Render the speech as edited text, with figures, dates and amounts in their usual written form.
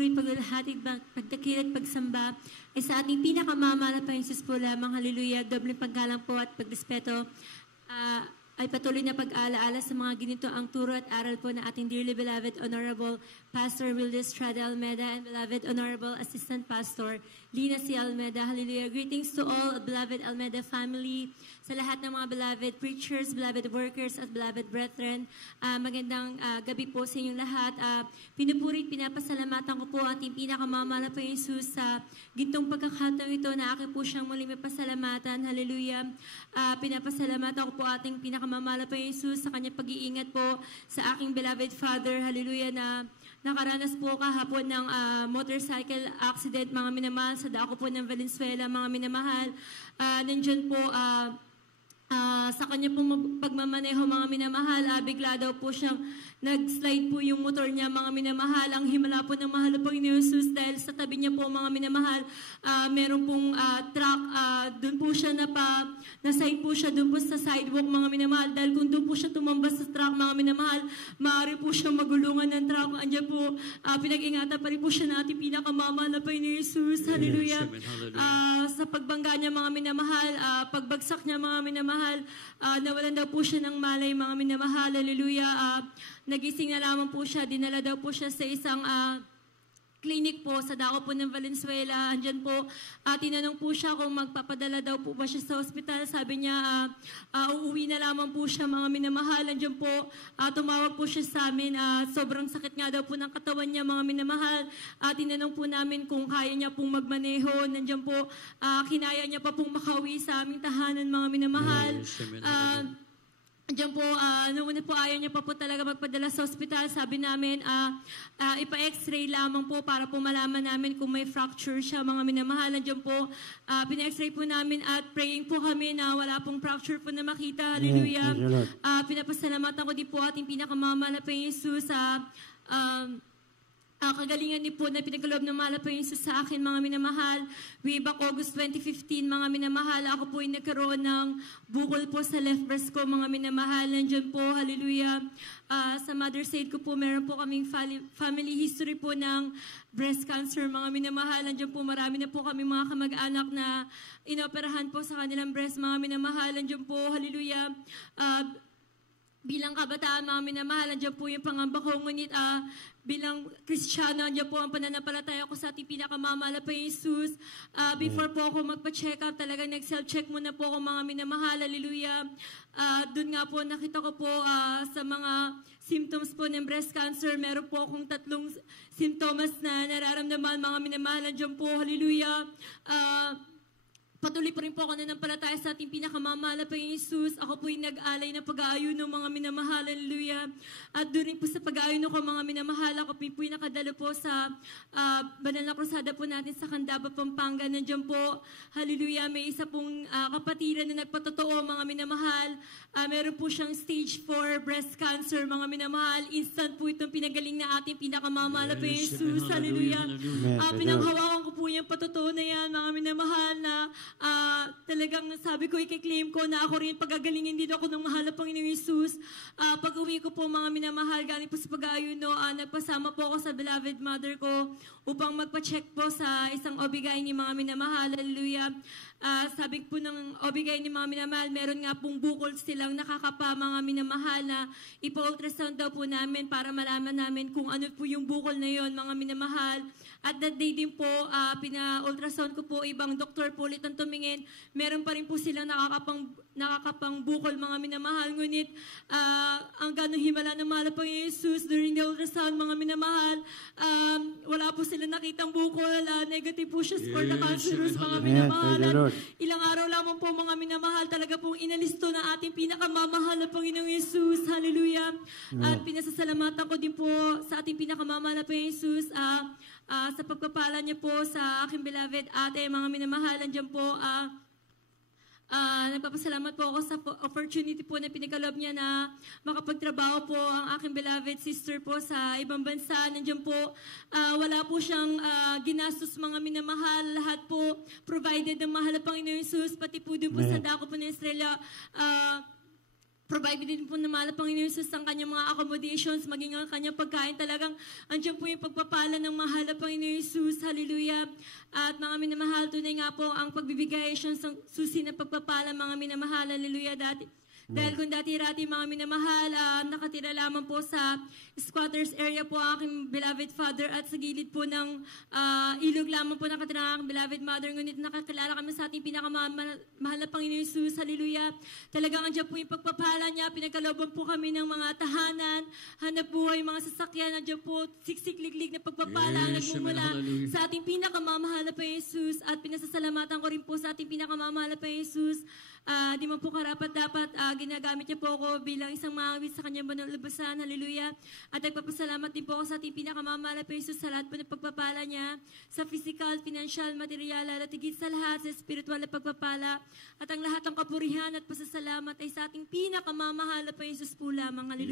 papuri, paglalahati, pagdakil at pagsamba ay sa ating pinakamamahal na Panginoon Jesus po lamang. Hallelujah. Doble paggalang po at pagrespeto ay patuloy na pag-aalaala sa mga ganito ang turo at aral po na ating dearly beloved Honorable Pastor Wilde Estrada Almeda and beloved Honorable Assistant Pastor Lina C. Almeda. Hallelujah. Greetings to all beloved Almeda family, sa lahat ng mga beloved preachers, beloved workers, at beloved brethren. Magandang gabi po sa inyong lahat. Pinupuri, pinapasalamatan ko po ating pinakamamahal na Panginoon Jesus sa gintong pagkakataong ito na akin po siyang muling mapasalamatan. Hallelujah. Pinapasalamatan ko po ating pinakamamahal na Panginoon Jesus sa kanyang pag-iingat po sa aking beloved Father. Hallelujah, na nakaranas po kahapon ng motorcycle accident, mga minamahal, sa dako po ng Valenzuela, mga minamahal. Nandiyan po sa kanya pong pagmamaneho, mga minamahal, bigla daw po siyang nag-slide po yung motor niya, mga minamahal. Ang himala po ng mahal na Panginoon Jesus, dahil sa tabi niya po, mga minamahal, meron pong truck, doon po siya na-side po siya doon po sa sidewalk, mga minamahal. Dahil kung doon po siya tumambas sa truck, mga minamahal, maaari po siyang magulungan ng truck. Andiyan po, pinag-ingatan pa rin po siya na ating pinakamamahal na Panginoon Jesus. Hallelujah. Sa pagbangga niya, mga minamahal, pagbagsak niya, mga minamahal, nawalan daw po siya ng malay, mga minamahal. Hallelujah. Nagising na lamang po siya, dinala daw po siya sa isang clinic po sa dako po ng Valenzuela. Andyan po, tinanong po siya kung magpapadala daw po ba siya sa hospital. Sabi niya, uuwi na lamang po siya, mga minamahal. Andyan po, tumawag po siya sa amin. Sobrang sakit nga daw po ng katawan niya, mga minamahal. Tinanong po namin kung kaya niya pong magmaneho. Nandyan po, kinaya niya pa pong makauwi sa aming tahanan, mga minamahal. Diyan po, nung una po ayaw niya pa po talaga magpadala sa ospital. Sabi namin, ipa-x-ray lamang po para po malaman namin kung may fracture siya, mga minamahal. Diyan po, pina-x-ray po namin at praying po kami na wala pong fracture po na makita. Hallelujah. Pinapasalamatan ko din po ating pinakamamahal na Panginoon Jesus sa kagalingan ni po na pinagkaloob ng mahal na Panginoon Jesus sa akin, mga minamahal. Way back August 2015, mga minamahal, ako po ay nagkaroon ng bukol po sa left breast ko, mga minamahal. Nandiyan po, hallelujah. Sa mother's side ko po, meron po kaming family history po ng breast cancer, mga minamahal. Nandiyan po, marami na po kami mga kamag-anak na inoperahan po sa kanilang breast, mga minamahal. Nandiyan po, hallelujah. Bilang kabataan, mga minamahal, nandiyan po yung pangamba ko. Ngunit bilang Kristiyano, nandiyan po ang pananampalataya ko sa ating pinakamamahal na Panginoon Jesus. Before po ako magpa-check up, talagang nag-self-check muna po ako, mga minamahal. Hallelujah. Doon nga po, nakita ko po sa mga symptoms po ng breast cancer, meron po akong 3 simptomas na nararamdaman, mga minamahal. Nandiyan po, hallelujah. Patuloy pa rin po ako nanampalataya sa ating pinakamamahal na Panginoon Jesus. Ako po'y nag-alay ng pag-aayuno, mga minamahal. Hallelujah. At doon rin po sa pag-aayuno ko, mga minamahal, ako po'y nakadalo po sa banal na krusada po natin sa Candaba, Pampanga. Nandiyan po, hallelujah, may isa pong kapatiran na nagpatotoo, mga minamahal. Meron po siyang stage 4 breast cancer, mga minamahal. Instant po itong pinagaling na ating pinakamamahal na Panginoon Jesus. Hallelujah. Pinanghawakan ko po yung patotoo na yan, mga minamahal, na talagang sabi ko, i-claim ko na ako rin pagagalingin dito ako ng mahal na Panginoong Jesus. Pag-uwi ko po, mga minamahal, galing po sa pag-aayuno, nagpasama po ako sa beloved mother ko upang magpa-check po sa isang OB-GYN ni mga minamahal. Hallelujah. Sabi po ng OB-GYN ni mga minamahal, meron nga pong bukol silang nakakapa, mga minamahal, na ipa-ultrasound daw po namin para malaman namin kung ano po yung bukol na yon, mga minamahal. At that day din po, pina-ultrasound ko po, ibang doktor po ulit ang tumingin. Meron pa rin po silang nakakapang bukol, mga minamahal. Ngunit, ang ganong himala ng mahal na Panginoon Jesus, during the ultrasound, mga minamahal, wala po silang nakitang bukol. Negative po siya for the cancerous, mga minamahal. At ilang araw lamang po, mga minamahal, talaga pong inalisto na ating pinakamamahal na Panginoong Jesus. Hallelujah. At pinasasalamatan ko din po sa ating pinakamamahal na Panginoong Jesus, sa pagpapala niya po sa aking beloved ate, mga minamahal. Nandiyan po, nagpapasalamat po ako sa opportunity po na pinagkaloob niya na makapagtrabaho po ang aking beloved sister po sa ibang bansa. Nandiyan po, wala po siyang ginastos, mga minamahal. Lahat po provided ng mahal na Panginoon Jesus, pati po dun po sa dako po ng Estrella. provide din po na mahal Panginoon Jesus ang kanyang mga accommodations, maging ang kanyang pagkain. Talagang andyan po yung pagpapala ng mahal na Panginoon Jesus. Hallelujah. At mga minamahal, tunay nga po ang pagbibigay siya ng susi na pagpapala, mga minamahal. Hallelujah. Dahil kung dati-rati mga minamahal, nakatira lamang po sa squatters area po ang aking beloved father at sa gilid po ng ilog lamang po nakatira ang aking beloved mother. Ngunit nakakilala kami sa ating pinakamahal na Panginoon Jesus. Hallelujah. Talagang andyan po yung pagpapala niya. Pinagkalooban po kami ng mga tahanan, hanap buhay, mga sasakyan. Andyan po siksik-liglig na pagpapala ang nagmumula sa ating pinakamamahal na Panginoon Jesus. At pinasasalamatan ko rin po sa ating pinakamamahal na Panginoon Jesus. Di man po karapat-dapat ginagamit niya po ako bilang isang mangawit sa kanyang banal lubasan. Hallelujah. At nagpapasalamat din po ako sa ating pinakamamahal na Panginoon Jesus sa lahat po ng pagpapala niya sa physical, financial, material, at higit sa lahat sa spiritual na pagpapala. At ang lahat ng kapurihan at pasasalamat ay sa ating pinakamamahal na Panginoon Jesus po lamang. Hallelujah.